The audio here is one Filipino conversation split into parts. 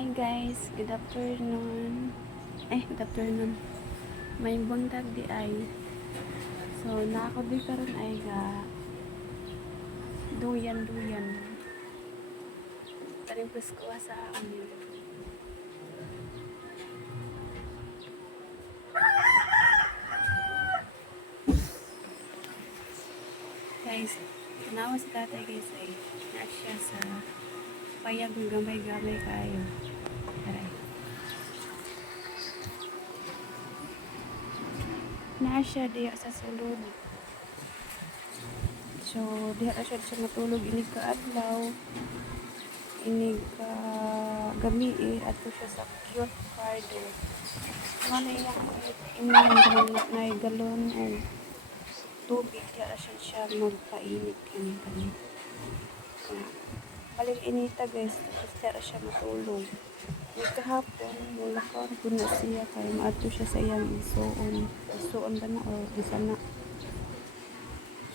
Hi guys, good afternoon. Good afternoon. May buntag di ay. So, na ako di karon ay ga duyan. Karing preskuha sa amin. Guys, tanawa si tatay guys ay na siya sa payag ng gamay-gamay kayo. Aray. Na siya diya sa sulod. So, diha na siya matulog inig ka adlaw. Inig ka gamiin ato siya sa cute card. Ano yung inilang na galon o tubig diha siya magpainit kani. Balik inita guys, tapos diha siya matulog. Kahapon, wala ka po na siya kaya maato siya sa iyang isuon ba na o isana.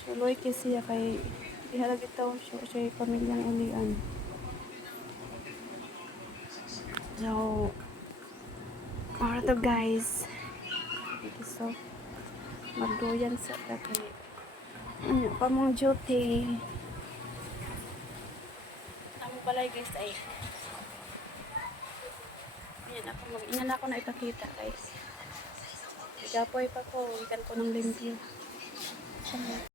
So, loy kay siya kay dihalag itaw siya pamilyang ulian. So, to guys. So, magduyan sa tatay. Ano pa mong duty? Ang balay guys ay Yan ako na ipakita guys. Igapoy pa ko, ikan ko ng limpyo.